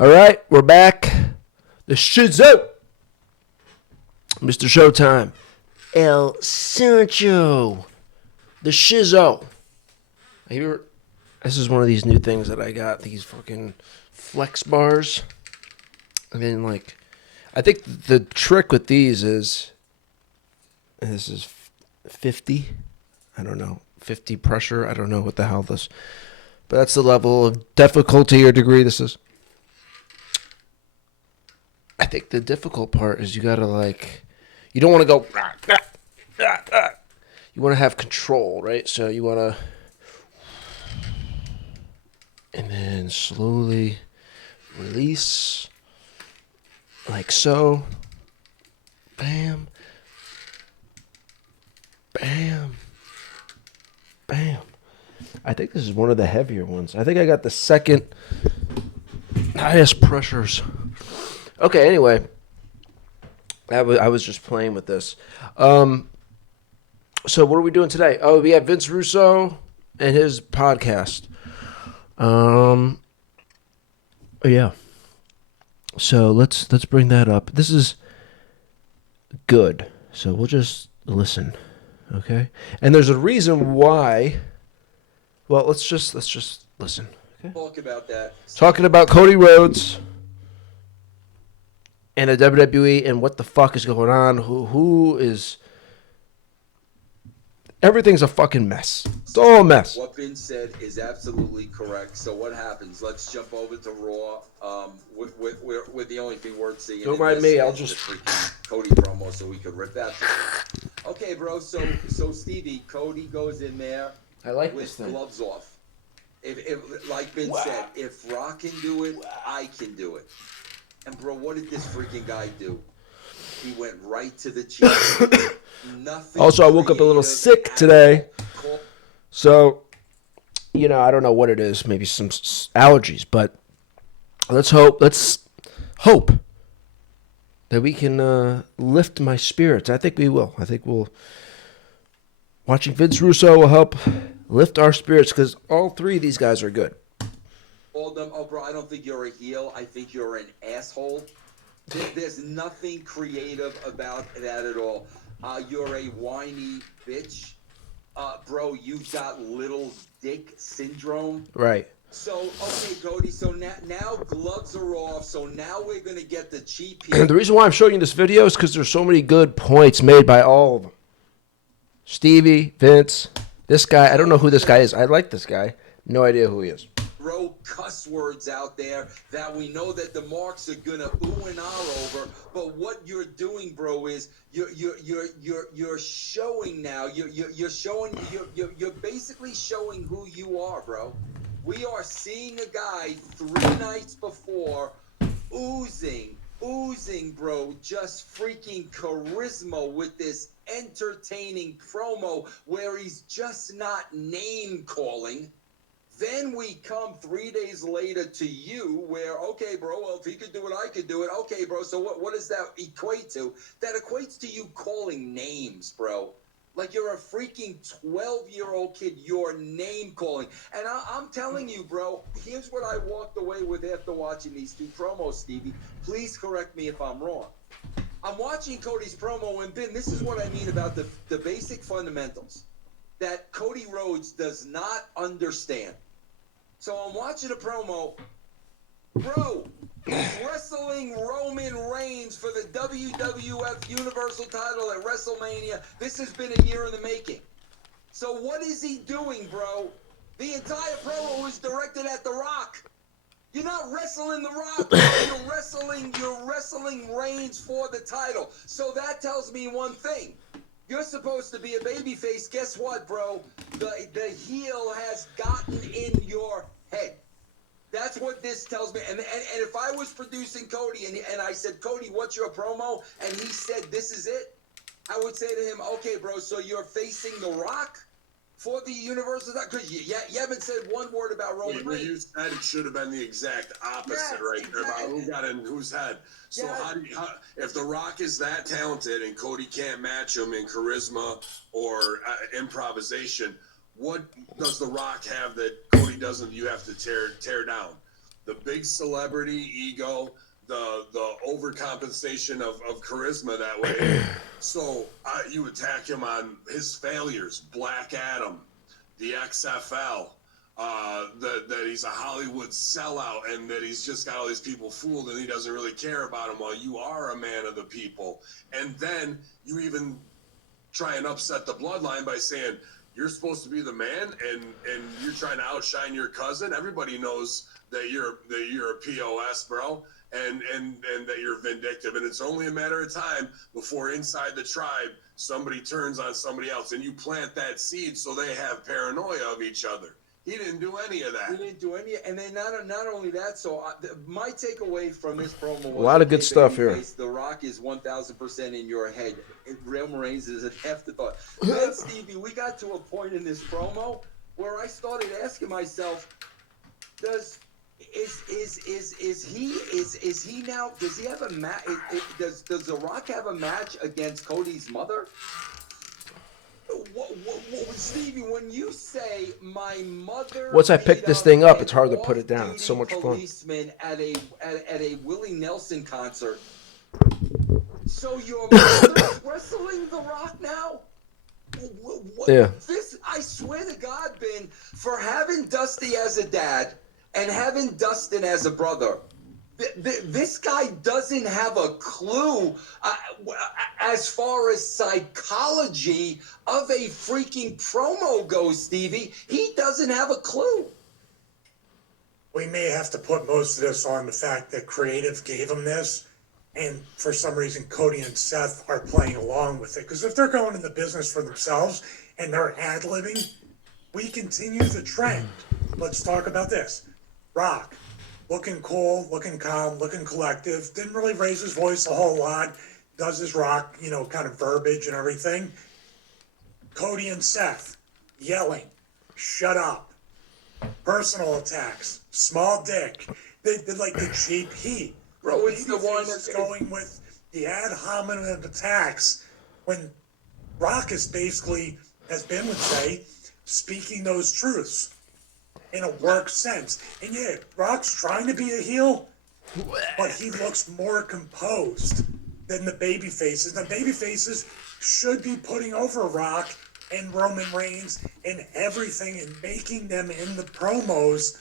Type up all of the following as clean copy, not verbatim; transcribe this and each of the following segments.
All right, we're back. The Shizow. Mr. Showtime. El Sergio. The Shizow. This is one of these new things that I got. These fucking flex bars. And then, I think the trick with these is, this is 50. I don't know. 50 pressure. I don't know what the hell this. But that's the level of difficulty or degree this is. I think the difficult part is you gotta you don't want to go. You want to have control, right? So you want to, and then slowly release, like so. Bam, bam, bam. I think this is one of the heavier ones. I think I got the second highest pressures. Okay, anyway, I was just playing with this. So what are we doing today? Oh, we have Vince Russo and his podcast. Yeah. So let's bring that up. This is good. So we'll just listen, okay? And there's a reason why. Well, let's just listen. Okay? Talk about that. Talking about Cody Rhodes and the WWE and what the fuck is going on. Who is... Everything's a fucking mess. It's all a mess. What Vince said is absolutely correct. So what happens? Let's jump over to Raw. With the only thing worth seeing. Don't mind me. I'll just freaking Cody promo so we could rip that. Okay, bro. So Stevie, Cody goes in there. I like with this thing. Gloves off. If like Vince said, if Rock can do it, I can do it. And bro, what did this freaking guy do? He went right to the cheek. Nothing. Also, I woke up a little sick today. So, I don't know what it is. Maybe some allergies. But let's hope that we can lift my spirits. I think we will. I think watching Vince Russo will help lift our spirits because all three of these guys are good. All them. Oh, bro, I don't think you're a heel. I think you're an asshole. There's nothing creative about that at all. You're a whiny bitch. Bro, you've got little dick syndrome. Right. So, okay, Cody, so now gloves are off, so now we're going to get the cheap heel. The reason why I'm showing you this video is because there's so many good points made by all of them. Stevie, Vince, this guy. I don't know who this guy is. I like this guy. No idea who he is. Throw cuss words out there that we know that the marks are gonna ooh and ah over, but what you're doing, bro, is you're showing now. You're basically showing who you are, bro. We are seeing a guy 3 nights before oozing, bro, just freaking charisma with this entertaining promo where he's just not name calling. Then we come 3 days later to you where, okay, bro, well, if he could do it, I could do it. Okay, bro, so what does that equate to? That equates to you calling names, bro. Like you're a freaking 12-year-old kid, you're name calling. And I'm telling you, bro, here's what I walked away with after watching these 2 promos, Stevie. Please correct me if I'm wrong. I'm watching Cody's promo, and Ben, this is what I mean about the basic fundamentals that Cody Rhodes does not understand. So I'm watching a promo. Bro, he's wrestling Roman Reigns for the WWF Universal title at WrestleMania. This has been a year in the making. So what is he doing, bro? The entire promo is directed at The Rock. You're not wrestling The Rock. You're wrestling Reigns for the title. So that tells me one thing. You're supposed to be a babyface. Guess what, bro? The heel has gotten in your head. That's what this tells me. And if I was producing Cody and I said, Cody, what's your promo? And he said, this is it. I would say to him, okay, bro, so you're facing The Rock for the Universal title? Because you haven't said one word about Roman Reigns. You said it should have been the exact opposite there about who got in whose head. So how, if The Rock is that talented and Cody can't match him in charisma or improvisation, what does The Rock have that Cody doesn't? You have to tear down. the big celebrity ego, the overcompensation of charisma that way. So you attack him on his failures, Black Adam, the XFL, that he's a Hollywood sellout and that he's just got all these people fooled and he doesn't really care about them while you are a man of the people. And then you even try and upset the bloodline by saying you're supposed to be the man and you're trying to outshine your cousin. Everybody knows that you're a POS, bro, and that you're vindictive. And it's only a matter of time before inside the tribe somebody turns on somebody else and you plant that seed so they have paranoia of each other. He didn't do any of that. He didn't do any, and then not only that. So my takeaway from this promo was a lot of good stuff here. The Rock is 1,000% in your head. Roman Reigns is an afterthought. Then Stevie, we got to a point in this promo where I started asking myself, is he now? Does he have a match? Does The Rock have a match against Cody's mother? Stevie, when you say my mother, once I pick this thing up, it's hard to put it down. It's so much fun. Policeman at a Willie Nelson concert. So your mother's wrestling The Rock now? Yeah. This, I swear to God, Ben, for having Dusty as a dad and having Dustin as a brother, this guy doesn't have a clue as far as psychology of a freaking promo goes, Stevie. He doesn't have a clue. We may have to put most of this on the fact that creative gave him this, and for some reason Cody and Seth are playing along with it. Because if they're going in the business for themselves and they're ad-libbing, we continue the trend. Let's talk about this. Rock. Looking cool, looking calm, looking collective. Didn't really raise his voice a whole lot. Does his Rock, kind of verbiage and everything. Cody and Seth yelling, shut up. Personal attacks, small dick. They did like the cheap heat. Bro, it's the one that's going with the ad hominem attacks when Rock is basically, as Ben would say, speaking those truths. In a work sense. And yeah, Rock's trying to be a heel, but he looks more composed than the baby faces. The baby faces should be putting over Rock and Roman Reigns and everything and making them in the promos,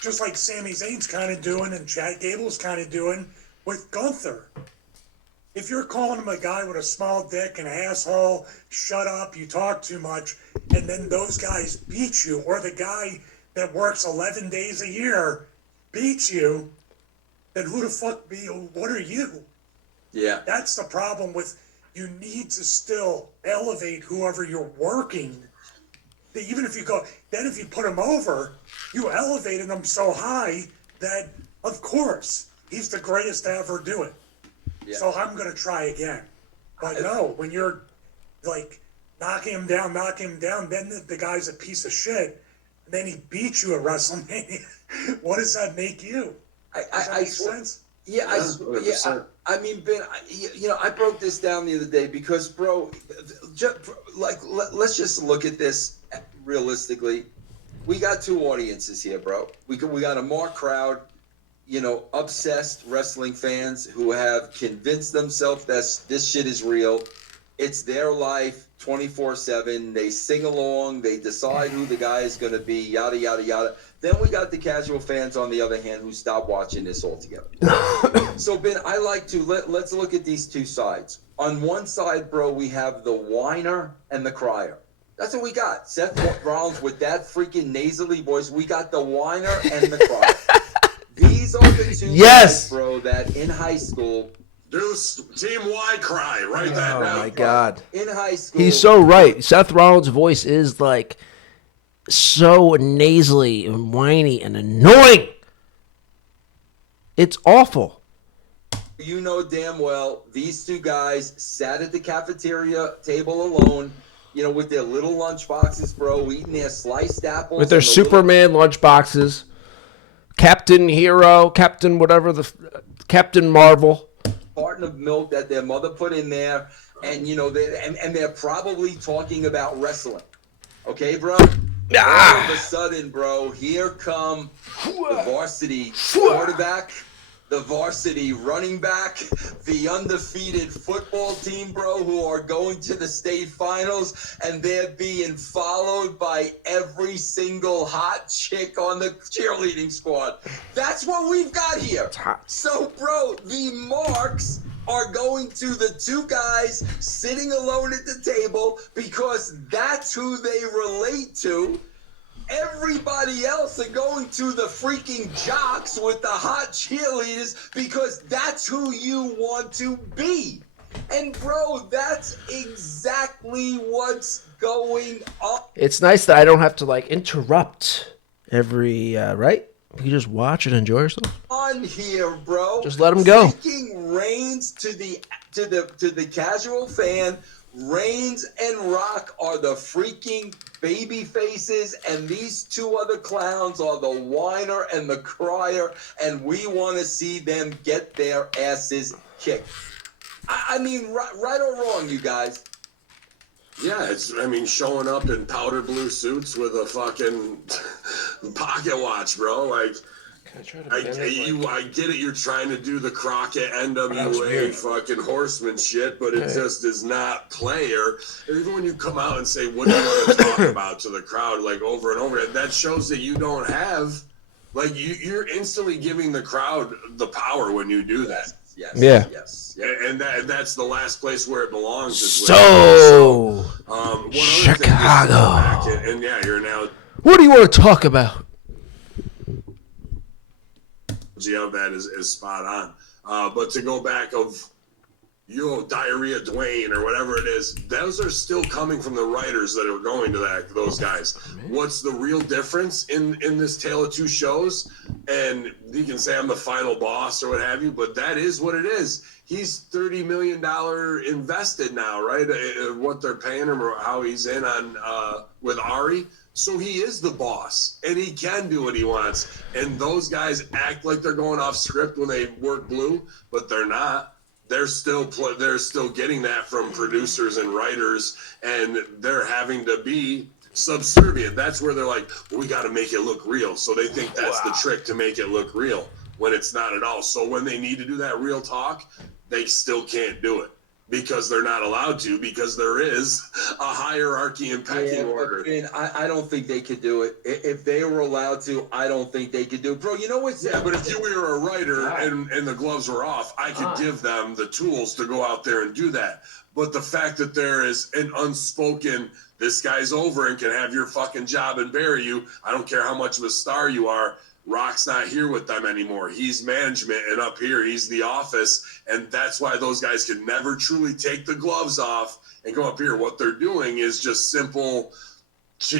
just like Sami Zayn's kind of doing and Chad Gable's kind of doing with Gunther. If you're calling him a guy with a small dick and an asshole, shut up, you talk too much, and then those guys beat you, or the guy that works 11 days a year beats you, then who the fuck what are you? Yeah. That's the problem with, you need to still elevate whoever you're working. Even if you if you put him over, you elevated him so high that, of course, he's the greatest to ever do it. Yeah. So I'm going to try again. But no, when you're like knocking him down, then the guy's a piece of shit. Then he beats you at WrestleMania. What does that make you? Does that make sense? Yeah, I mean, Ben, I broke this down the other day because, bro, let's just look at this realistically. We got two audiences here, bro. We got a more crowd, obsessed wrestling fans who have convinced themselves that this shit is real. It's their life 24/7. They sing along. They decide who the guy is going to be, yada, yada, yada. Then we got the casual fans, on the other hand, who stop watching this altogether. So, Ben, I like to, let's look at these two sides. On one side, bro, we have the whiner and the crier. That's what we got. Seth Rollins with that freaking nasally voice. We got the whiner and the crier. These are the two guys, bro, that in high school... Deuce, Team Y cry, right that down. Oh, my God. In high school... He's so right. Seth Rollins' voice is, like, so nasally and whiny and annoying. It's awful. You know damn well these two guys sat at the cafeteria table alone, with their little lunch boxes, bro, eating their sliced apples. With their Superman lunch boxes. Captain Hero, Captain whatever, Captain Marvel. Carton of milk that their mother put in there, and they're probably talking about wrestling. Okay, bro? All of a sudden, bro, here come the varsity quarterback, the varsity running back, the undefeated football team, bro, who are going to the state finals, and they're being followed by every single hot chick on the cheerleading squad. That's what we've got here. So, bro, the marks are going to the two guys sitting alone at the table because that's who they relate to. Everybody else are going to the freaking jocks with the hot cheerleaders because that's who you want to be. And bro, that's exactly what's going on. It's nice that I don't have to like interrupt every right. You can just watch and enjoy yourself. On here, bro. Just let them go. Taking reins to the casual fan. Reigns and Rock are the freaking baby faces, and these two other clowns are the whiner and the crier, and we want to see them get their asses kicked. I mean, right or wrong, you guys? Yeah, showing up in powder blue suits with a fucking pocket watch, bro. Like, I get it. You're trying to do the Crockett NWA fucking horseman shit, but it just is not player. And even when you come out and say, "What do you want to talk about?" to the crowd, like over and over, that shows that you don't have, like, you're instantly giving the crowd the power when you do that. Yes. Yeah. Yes. And that's the last place where it belongs. Chicago. And yeah, you're now. What do you want to talk about? Of that is spot on. But to go back of Diarrhea Dwayne or whatever it is, those are still coming from the writers that are going to those guys. What's the real difference in this Tale of Two Shows? And you can say I'm the final boss or what have you, but that is what it is. He's $30 million invested now, right? What they're paying him or how he's in on with Ari. So he is the boss, and he can do what he wants. And those guys act like they're going off script when they work blue, but they're not. They're still getting that from producers and writers, and they're having to be subservient. That's where they're like, well, we got to make it look real. So they think that's the trick to make it look real when it's not at all. So when they need to do that real talk, they still can't do it. Because they're not allowed to, because there is a hierarchy and pecking order. I don't think they could do it. If they were allowed to, I don't think they could do it. Bro, you know what's... Yeah, but if you were a writer and the gloves were off, I could give them the tools to go out there and do that. But the fact that there is an unspoken, this guy's over and can have your fucking job and bury you, I don't care how much of a star you are, Rock's not here with them anymore. He's management, and up here, he's the office, and that's why those guys can never truly take the gloves off and go up here. What they're doing is just simple,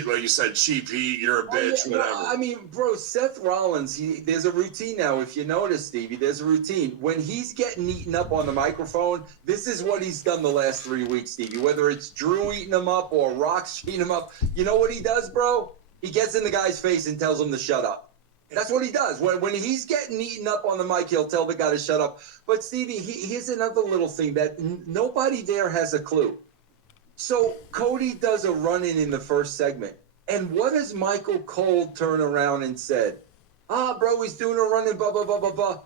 like you said, cheap heat, you're a bitch, whatever. Well, I mean, bro, Seth Rollins, there's a routine now. If you notice, Stevie, there's a routine. When he's getting eaten up on the microphone, this is what he's done the last 3 weeks, Stevie. Whether it's Drew eating him up or Rock's eating him up, you know what he does, bro? He gets in the guy's face and tells him to shut up. That's what he does. When he's getting eaten up on the mic, he'll tell the guy to shut up. But, Stevie, here's another little thing that nobody there has a clue. So Cody does a run-in in the first segment. And what does Michael Cole turn around and said? Bro, he's doing a run-in, blah, blah, blah, blah, blah,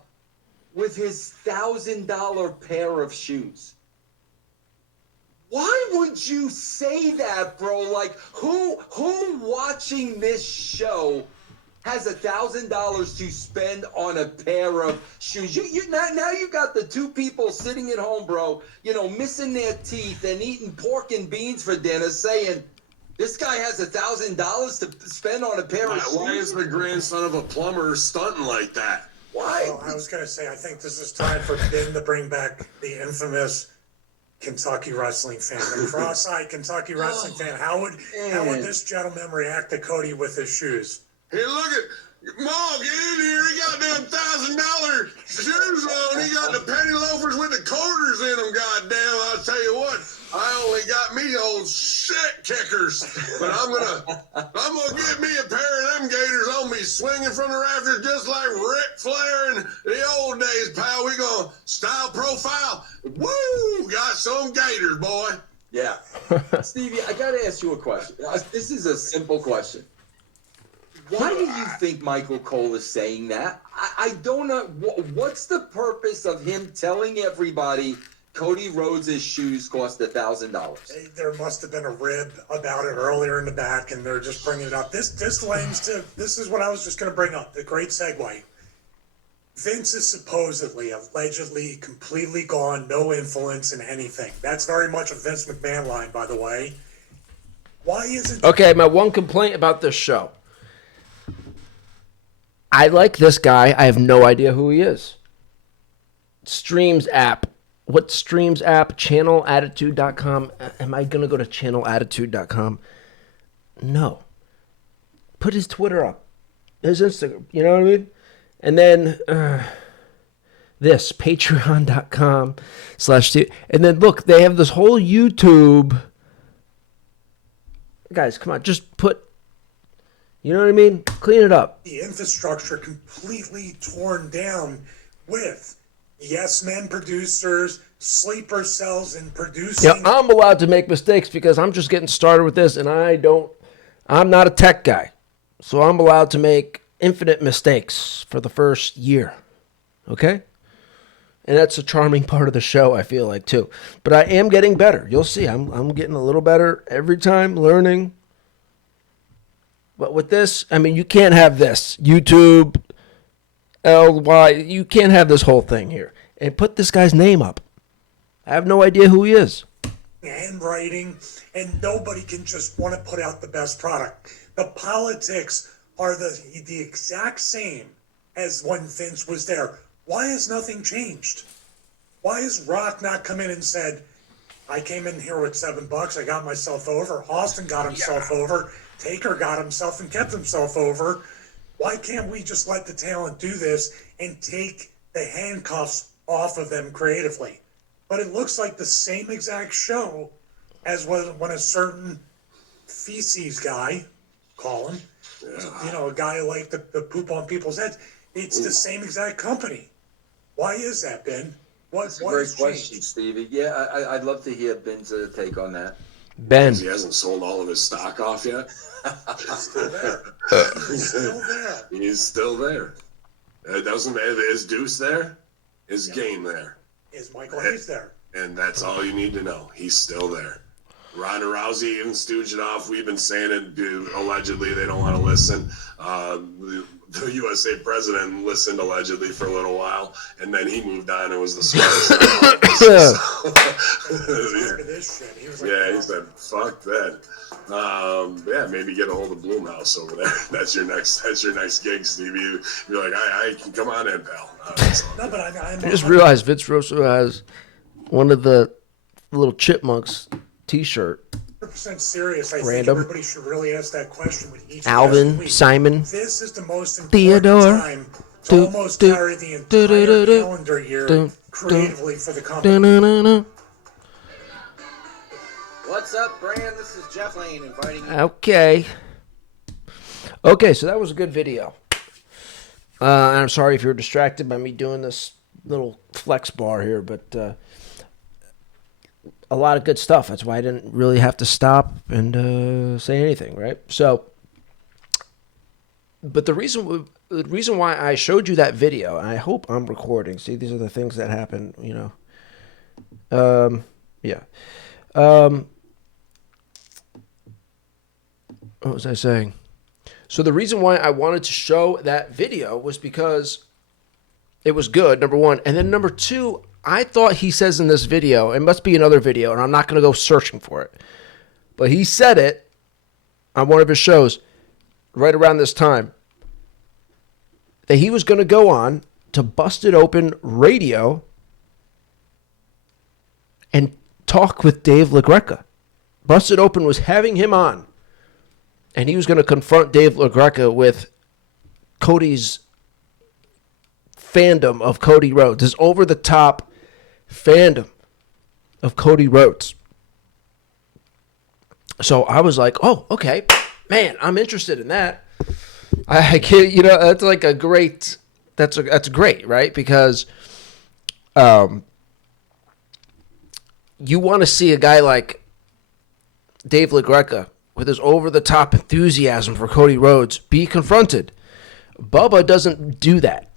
with his $1,000 pair of shoes. Why would you say that, bro? Like, who watching this show has $1,000 to spend on a pair of shoes? Now you got the two people sitting at home, bro, missing their teeth and eating pork and beans for dinner, saying, this guy has $1,000 to spend on a pair of shoes. Why is the grandson of a plumber stunting like that? Why? Well, I was going to say, I think this is time for Ben to bring back the infamous Kentucky wrestling fan, the cross-eyed Kentucky wrestling fan. How would this gentleman react to Cody with his shoes? Hey, look at Mom, get in here. He got them $1,000 shoes on. He got the penny loafers with the quarters in them. Goddamn! I'll tell you what. I only got me old shit kickers, but I'm gonna get me a pair of them gators on me, swinging from the rafters just like Ric Flair in the old days, pal. We gonna style profile. Woo! Got some gators, boy. Yeah. Stevie, I got to ask you a question. This is a simple question. Why do you think Michael Cole is saying that? I don't know. What's the purpose of him telling everybody Cody Rhodes' shoes cost $1,000? There must have been a rib about it earlier in the back, and they're just bringing it up. This lends to, this is what I was just going to bring up, the great segue. Vince is supposedly, allegedly, completely gone, no influence in anything. That's very much a Vince McMahon line, by the way. Why isn't... Okay, my one complaint about this show. I like this guy. I have no idea who he is. Streams app. What Streams app? Channelattitude.com. Am I going to go to channelattitude.com? No. Put his Twitter up. His Instagram. You know what I mean? And then this, patreon.com/. And then look, they have this whole YouTube. Guys, come on. Just put, you know what I mean? Clean it up. The infrastructure completely torn down with yes men producers, sleeper cells, and producing. Yeah, I'm allowed to make mistakes because I'm just getting started with this, and I'm not a tech guy. So I'm allowed to make infinite mistakes for the first year. Okay? And that's a charming part of the show, I feel like, too. But I am getting better. You'll see. I'm getting a little better every time, learning. But with this, I mean, you can't have this. YouTube, LY, you can't have this whole thing here. And put this guy's name up. I have no idea who he is. Handwriting, and nobody can just want to put out the best product. The politics are the exact same as when Vince was there. Why has nothing changed? Why has Rock not come in and said, I came in here with $7, I got myself over, Austin got himself over, Taker got himself and kept himself over. Why can't we just let the talent do this and take the handcuffs off of them creatively? But it looks like the same exact show as when a certain feces guy, call him, you know, a guy like the poop on people's heads, it's the same exact company. Why is that, Ben? That's a great question, Stevie. Yeah, I'd love to hear Ben's take on that. Ben. He hasn't sold all of his stock off yet. He's still there. He's still there. He's still there. It doesn't matter. Is Deuce there? Is Game there? Is Michael Hayes there? And that's all you need to know. He's still there. Ronda Rousey even stooged it off. We've been saying it. Allegedly, they don't want to listen. The USA president listened allegedly for a little while, and then he moved on and was the smartest. Tired of this shit. He was like, Yeah, he said, "Fuck that." Yeah, maybe get a hold of Bloomhouse over there. That's your next gig, Stevie. You're like, I can come on in, pal. no, but I just realized Vince Russo has one of the little chipmunks T-shirt. 100% serious. I Random. think everybody should really ask that question with each Alvin, week. Simon, This is the most important Theodore, time to almost carry the entire calendar year creatively for the company. What's up, Brand? This is Jeff Lane inviting you. Okay, so that was a good video. I'm sorry if you're distracted by me doing this little flex bar here, but a lot of good stuff. That's why I didn't really have to stop and say anything, right? So, but the reason why I showed you that video, and I hope I'm recording. See, these are the things that happen, you know. Yeah. What was I saying? So the reason why I wanted to show that video was because it was good, number one. And then number two, I thought he says in this video, it must be another video, and I'm not going to go searching for it. But he said it on one of his shows right around this time that he was going to go on to Busted Open Radio and talk with Dave LaGreca. Busted Open was having him on, and he was going to confront Dave LaGreca with Cody's fandom of Cody Rhodes, his over-the-top fandom of Cody Rhodes. So I was like, oh, okay, man, I'm interested in that. I can't, you know, that's like a great, that's great, right? Because you want to see a guy like Dave LaGreca, with his over-the-top enthusiasm for Cody Rhodes, be confronted. Bubba doesn't do that.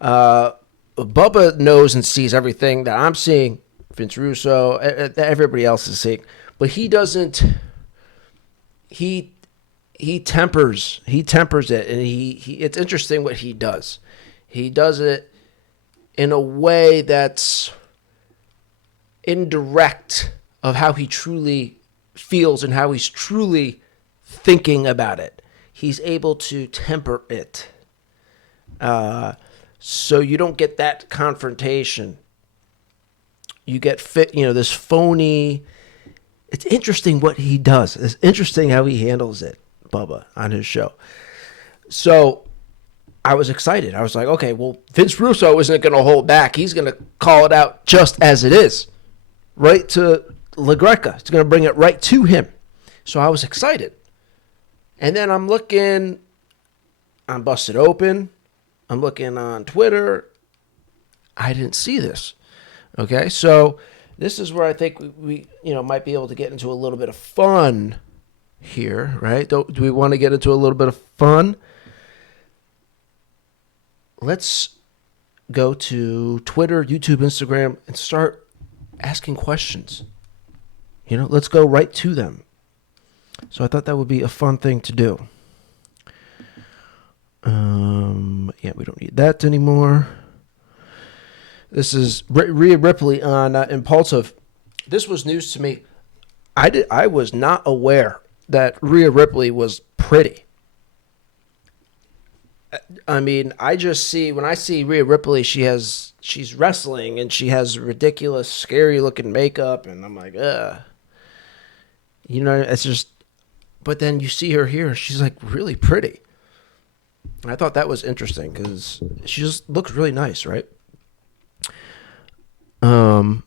Bubba knows and sees everything that I'm seeing, Vince Russo, that everybody else is seeing, but he doesn't. He tempers it, and he it's interesting what he does. He does it in a way that's indirect of how he truly feels and how he's truly thinking about it. He's able to temper it. So you don't get that confrontation. You get this phony. It's interesting what he does. It's interesting how he handles it, Bubba, on his show. So I was excited. I was like, okay, well, Vince Russo isn't going to hold back. He's going to call it out just as it is, right to LaGreca. He's going to bring it right to him. So I was excited. And then I'm looking on Busted Open. I'm looking on Twitter. I didn't see this. Okay, so this is where I think we might be able to get into a little bit of fun here, right? Do we want to get into a little bit of fun? Let's go to Twitter, YouTube, Instagram, and start asking questions. Let's go right to them. So I thought that would be a fun thing to do. Yeah, we don't need that anymore. This is Rhea Ripley on Impulsive. This was news to me. I was not aware that Rhea Ripley was pretty. I mean, when I see Rhea Ripley, she's wrestling and she has ridiculous, scary looking makeup, and I'm like, ugh. It's just. But then you see her here, she's like really pretty. And I thought that was interesting because she just looks really nice, right? All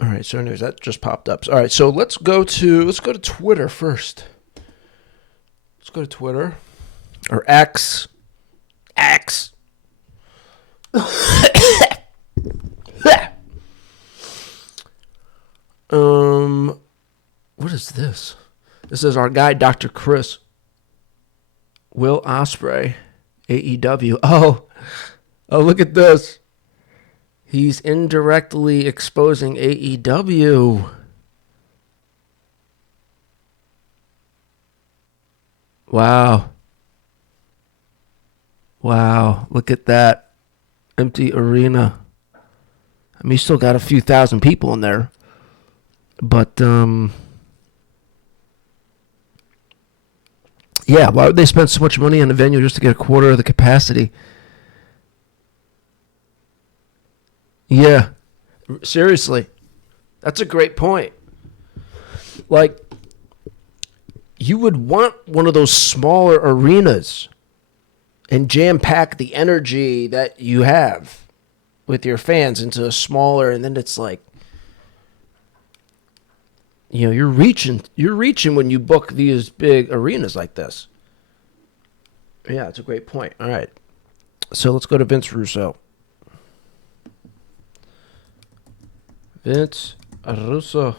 right. So anyways, that just popped up. All right. So let's go to Twitter first. Let's go to Twitter or X. What is this? This is our guy, Dr. Chris. Will Ospreay, AEW. Oh, look at this. He's indirectly exposing AEW. Wow. Look at that empty arena. I mean, you still got a few thousand people in there. But, yeah, why would they spend so much money on the venue just to get a quarter of the capacity? Yeah, seriously. That's a great point. Like, you would want one of those smaller arenas and jam-pack the energy that you have with your fans into a smaller, and then it's like, you're reaching when you book these big arenas like this. Yeah, it's a great point. All right. So let's go to Vince Russo. Vince Russo.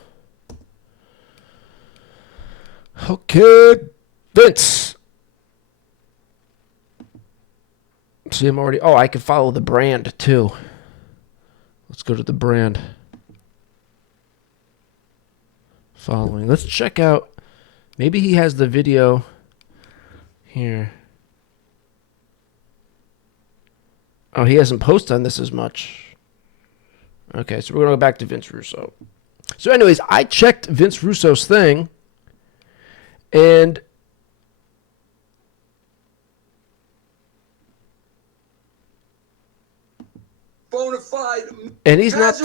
Okay, Vince. See, I'm already... Oh, I can follow the brand, too. Let's go to the brand. Following. Let's check out... Maybe he has the video here. Oh, he hasn't posted on this as much. Okay, so we're going to go back to Vince Russo. So anyways, I checked Vince Russo's thing, and he's not.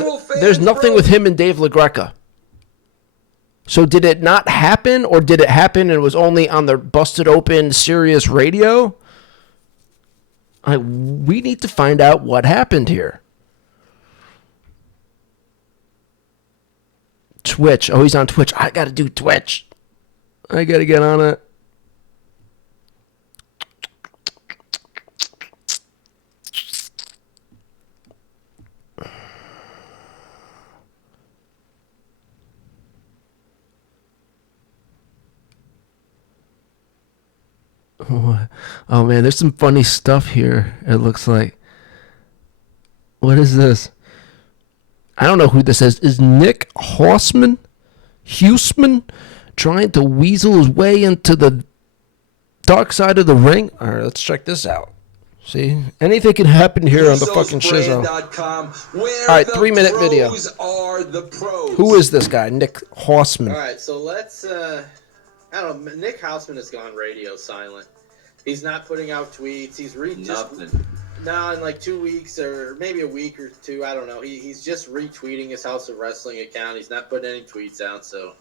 There's nothing with him and Dave LaGreca. So did it not happen, or did it happen and it was only on the Busted Open Sirius radio? We need to find out what happened here. Twitch. Oh, he's on Twitch. I got to do Twitch. I got to get on it. Oh man, there's some funny stuff here. It looks like. What is this? I don't know who this is. Is Nick Huseman trying to weasel his way into the dark side of the ring? All right, let's check this out. See, anything can happen here on the fucking Shizow. All right, 3-minute video. Are the pros. Who is this guy, Nick Huseman? All right, so let's. I don't know. Nick Huseman has gone radio silent. He's not putting out tweets. He's Nothing. Now in like 2 weeks or maybe a week or two, I don't know. He's just retweeting his House of Wrestling account. He's not putting any tweets out. So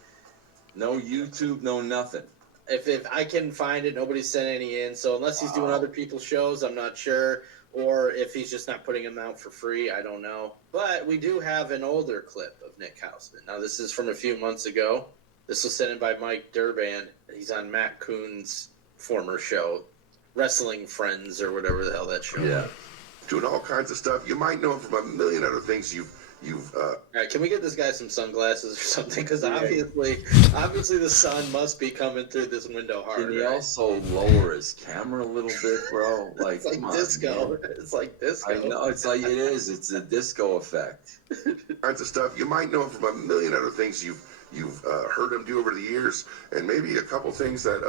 No YouTube, no nothing. if I can find it, nobody's sent any in. So unless he's doing other people's shows, I'm not sure. Or if he's just not putting them out for free, I don't know. But we do have an older clip of Nick Huseman. Now this is from a few months ago. This was sent in by Mike Durban. He's on Matt Coon's former show, Wrestling Friends or whatever the hell that show. Yeah. Doing all kinds of stuff. You might know him from a million other things you've All right, can we get this guy some sunglasses or something? Because obviously the sun must be coming through this window hard. Can he right? also lower his camera a little bit, bro? Like, It's like come on, disco. man. It's like disco. I know, it's like it is. It's a disco effect. kinds of stuff. You might know him from a million other things you've heard him do over the years, and maybe a couple things that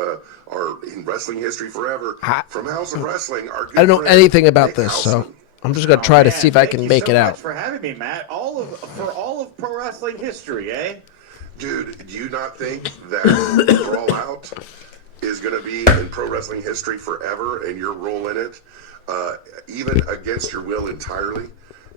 are in wrestling history forever. From House of Wrestling, our good I don't know friend anything about Nick this, so Huseman. I'm just gonna try to man, see if I thank can you make so it much out. for having me, Matt. For all of pro wrestling history, eh? Dude, do you not think that Brawl Out is going to be in pro wrestling history forever, and your role in it, even against your will entirely,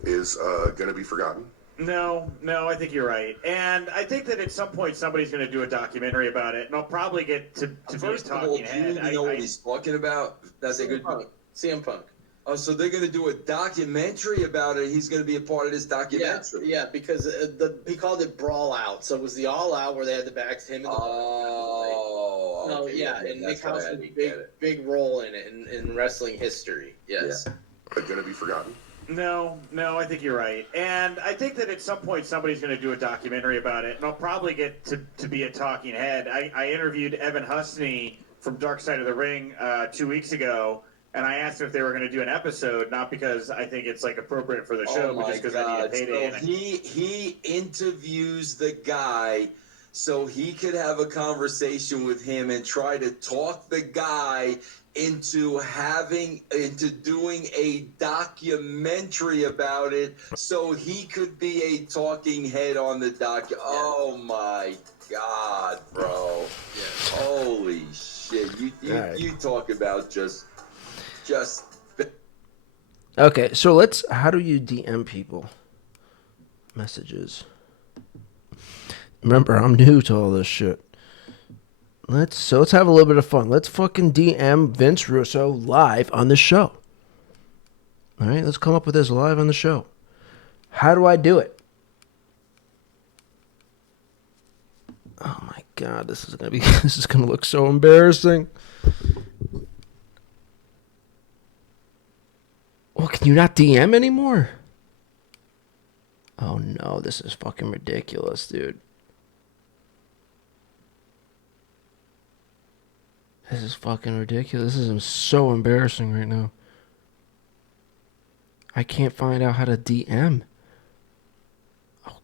is going to be forgotten? No, I think you're right, and I think that at some point somebody's going to do a documentary about it, and I'll probably get to be a First of all, talking do head. you know what he's talking about? That they're CM gonna Punk. CM Punk. Oh, so they're gonna do a documentary about it. He's gonna be a part of this Yeah, documentary. yeah, because he called it Brawl Out. So it was the All Out where they had the backs him and the Oh, No, okay, yeah, okay, and Nick that's why I Huseman's didn't get it. big role in it in wrestling history. Yes. Going to be forgotten? No, I think you're right, and I think that at some point somebody's going to do a documentary about it, and I'll probably get to be a talking head. I interviewed Evan Husney from Dark Side of the Ring 2 weeks ago, and I asked him if they were going to do an episode, not because I think it's like appropriate for the show, Oh but my just because I need a God! payday. So and he interviews the guy, so he could have a conversation with him and try to talk the guy into doing a documentary about it, so he could be a talking head on the doc. Oh my God, bro! Yeah. Holy shit! Right. You talk about just. Okay, so how do you DM people? Messages. Remember, I'm new to all this shit. Let's have a little bit of fun. Let's fucking DM Vince Russo live on the show. All right, let's come up with this live on the show. How do I do it? Oh my God, this is gonna look so embarrassing. Well, can you not DM anymore? Oh no, this is fucking ridiculous, dude. This is fucking ridiculous. This is so embarrassing right now. I can't find out how to DM. Oh.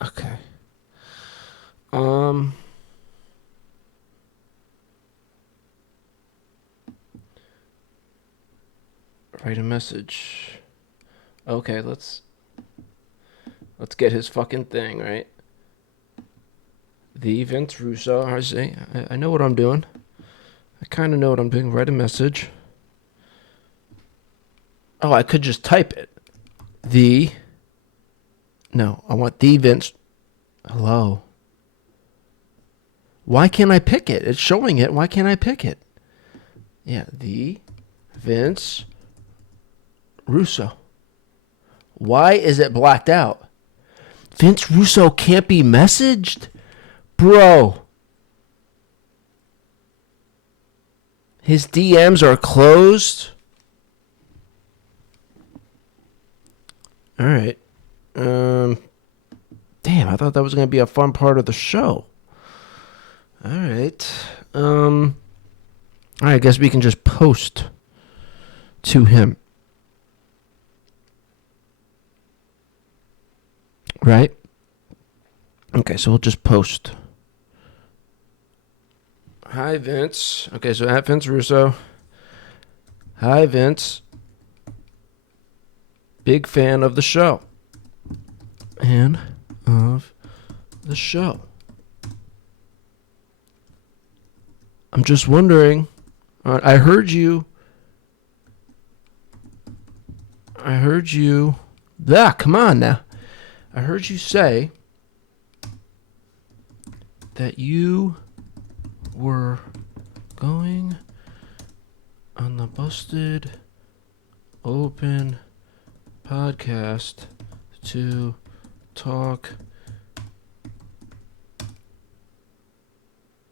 Okay. Write a message. Okay, let's get his fucking thing, right? The Vince Russo. I see. I know what I'm doing. I kind of know what I'm doing. Write a message. Oh, I could just type it. No, I want the Vince. Hello. Why can't I pick it? It's showing it. Why can't I pick it? Yeah, the Vince Russo. Why is it blacked out? Vince Russo can't be messaged? Bro. His DMs are closed. All right. Damn, I thought that was going to be a fun part of the show. All right. All right, I guess we can just post to him. Right? Okay, so we'll just post. Hi, Vince. Okay, so at Vince Russo. Hi, Vince. Big fan of the show. And of the show. I'm just wondering. I heard you. Ah, come on now. I heard you say that you were going on the Busted Open podcast to talk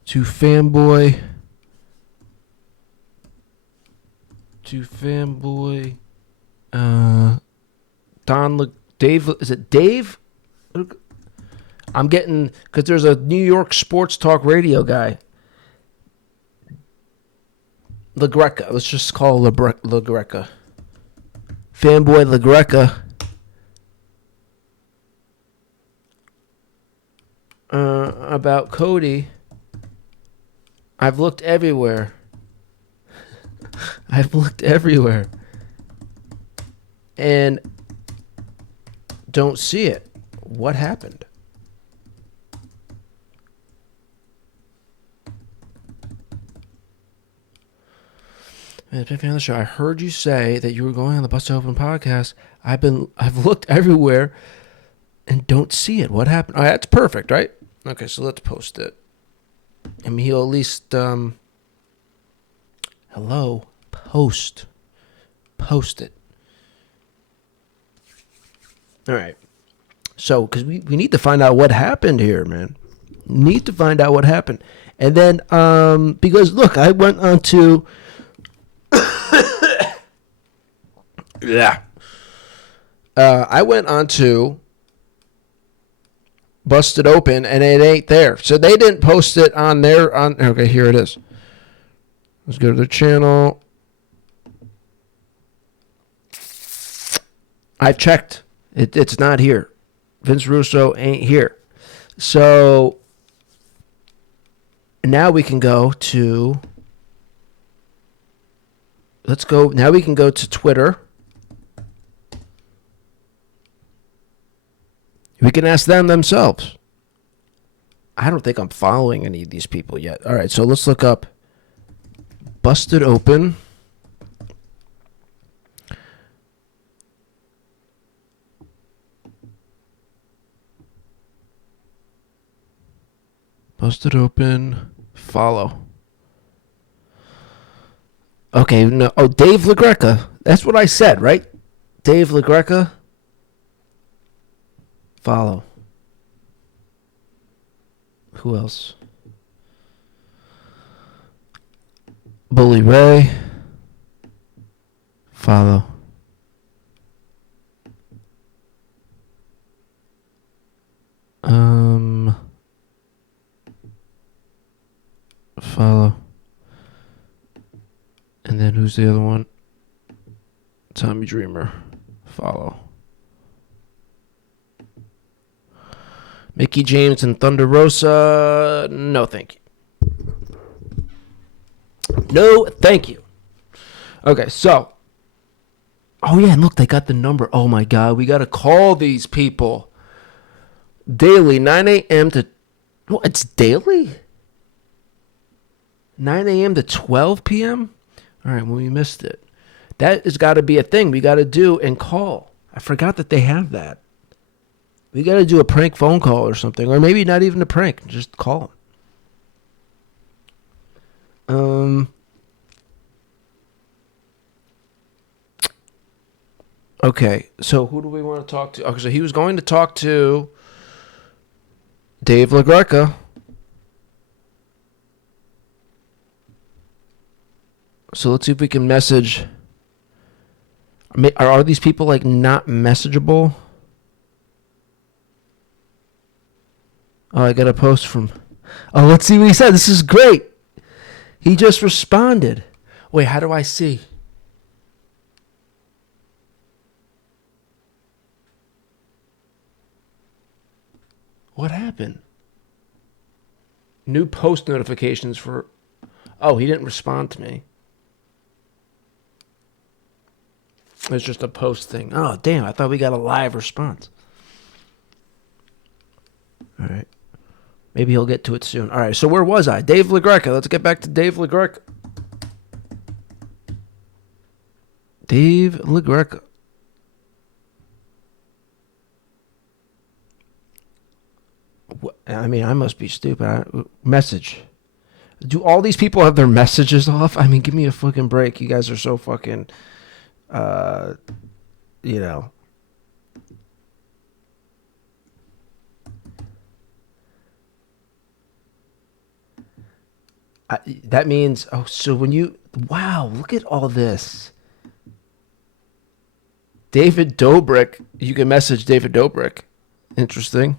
to fanboy Dave, is it Dave? I'm getting, because there's a New York sports talk radio guy. LaGreca. Let's just call LaGreca. Fanboy LaGreca. About Cody. I've looked everywhere. And don't see it. What happened? Big fan of the show. I heard you say that you were going on the Busted Open podcast. I've looked everywhere and don't see it. What happened? Oh, that's perfect, right? Okay, so let's post it. I mean, he'll at least hello, post it. All right. So, because we need to find out what happened here, man. Need to find out what happened. And then, because, look, I went on to... yeah. I went on to Busted Open, and it ain't there. So they didn't post it on their... Okay, here it is. Let's go to their channel. I checked. It's not here. Vince Russo ain't here. So now we can go to... Let's go. Now we can go to Twitter. We can ask them themselves. I don't think I'm following any of these people yet. All right, so let's look up Busted Open. Busted Open. Follow. Okay, no. Oh, Dave LaGreca. That's what I said, right? Dave LaGreca. Follow. Who else? Bully Ray. Follow. Follow. And then who's the other one? Tommy Dreamer. Follow. Mickey James and Thunder Rosa. No, thank you. No, thank you. Okay, so. Oh, yeah, and look, they got the number. Oh, my God. We got to call these people. Daily, 9 a.m. to... What, it's daily? 9 a.m. to 12 p.m.? All right, well, we missed it. That has got to be a thing we got to do and call. I forgot that they have that. We got to do a prank phone call or something. Or maybe not even a prank. Just call them. Okay, so who do we want to talk to? Okay, so he was going to talk to Dave LaGreca. So let's see if we can message. Are these people like not messageable? Oh, I got a post from. Oh, let's see what he said. This is great. He just responded. Wait, how do I see? What happened? New post notifications for. Oh, he didn't respond to me. It's just a post thing. Oh, damn. I thought we got a live response. All right. Maybe he'll get to it soon. All right. So where was I? Dave LaGreca. Let's get back to Dave LaGreca. Dave LaGreca. I mean, I must be stupid. Message. Do all these people have their messages off? I mean, give me a fucking break. You guys are so fucking, you know. That means, oh, so when you, wow, look at all this. David Dobrik, you can message David Dobrik. Interesting.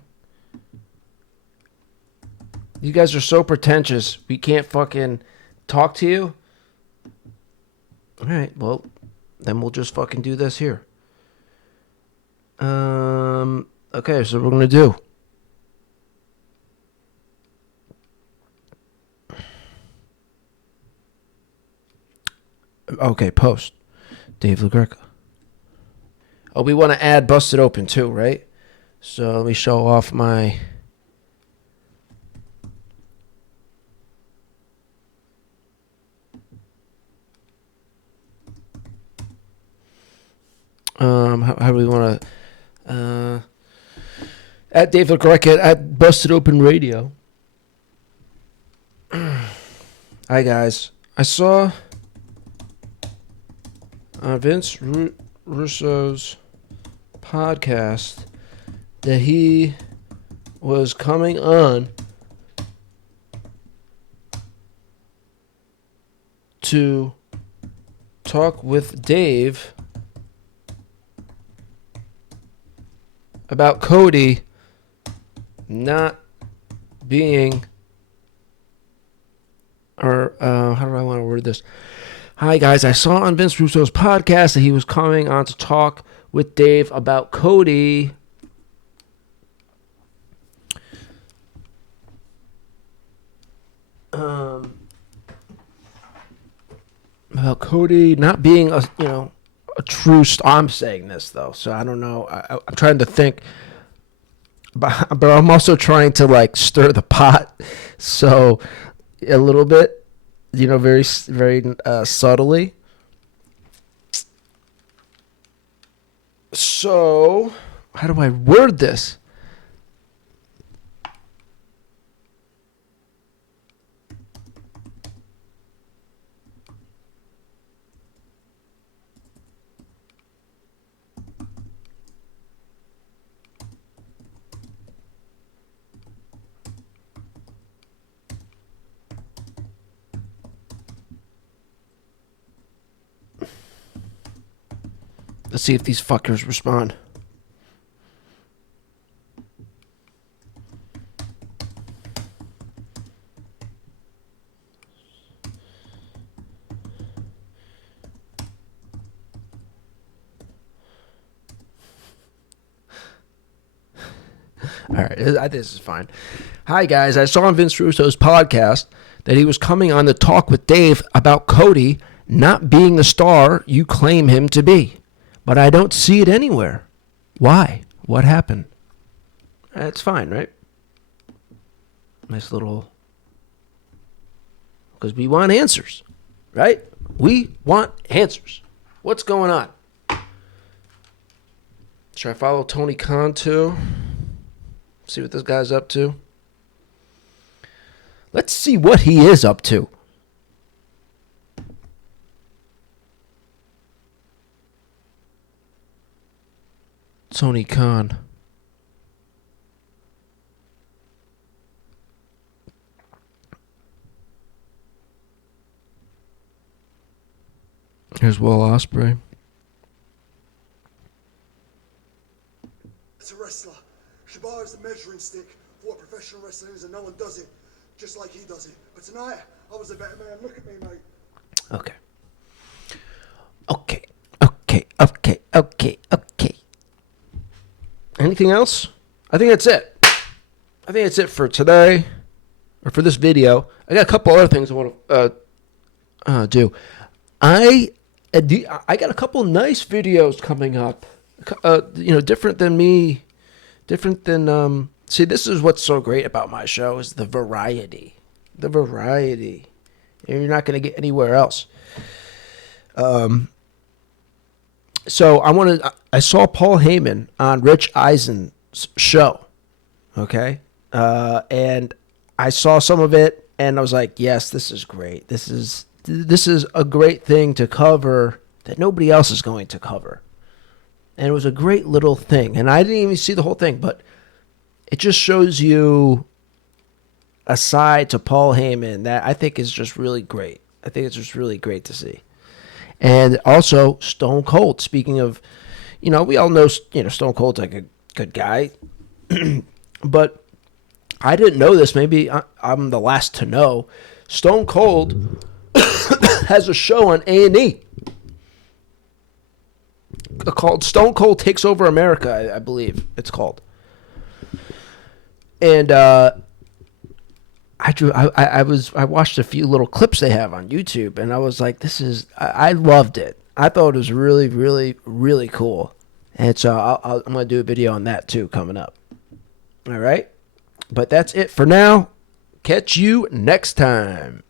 You guys are so pretentious. We can't fucking talk to you. All right, well, then we'll just fucking do this here. Okay, so we're gonna do. Okay, post. Dave LaGreca. Oh, we want to add Busted Open too, right? So let me show off my. How do we want to? At Dave LaGreca at Busted Open Radio. Hi guys, I saw Vince Russo's podcast that he was coming on to talk with Dave about Cody not being, or how do I want to word this? Hi guys, I saw on Vince Russo's podcast that he was coming on to talk with Dave about Cody not being a true star. I'm saying this though, so I don't know. I'm trying to think, but I'm also trying to like stir the pot, so a little bit, very subtly. So how do I word this? Let's see if these fuckers respond. All right, this is fine. Hi, guys. I saw on Vince Russo's podcast that he was coming on to talk with Dave about Cody not being the star you claim him to be. But I don't see it anywhere. Why? What happened? That's fine, right? Nice little... Because we want answers, right? We want answers. What's going on? Should I follow Tony Khan too? See what this guy's up to? Let's see what he is up to. Tony Khan. Here's Will Ospreay. It's a wrestler. Shizow is the measuring stick for what professional wrestling is, and no one does it just like he does it. But tonight, I was a better man. Look at me, mate. Okay. Okay. Anything else? I think that's it. I think that's it for today, or for this video. I got a couple other things I want to do. I got a couple nice videos coming up. Different than me. Different than See, this is what's so great about my show is the variety. The variety. And you're not going to get anywhere else. So I saw Paul Heyman on Rich Eisen's show. Okay? And I saw some of it and I was like, yes, this is great. This is a great thing to cover that nobody else is going to cover. And it was a great little thing. And I didn't even see the whole thing, but it just shows you a side to Paul Heyman that I think is just really great. I think it's just really great to see. And also Stone Cold. Speaking of, we all know, Stone Cold's like a good guy. But I didn't know this. Maybe I'm the last to know. Stone Cold has a show on A&E called Stone Cold Takes Over America, I believe it's called. And I watched a few little clips they have on YouTube, and I was like, I loved it. I thought it was really, really, really cool. And so I'm going to do a video on that too coming up. All right. But that's it for now. Catch you next time.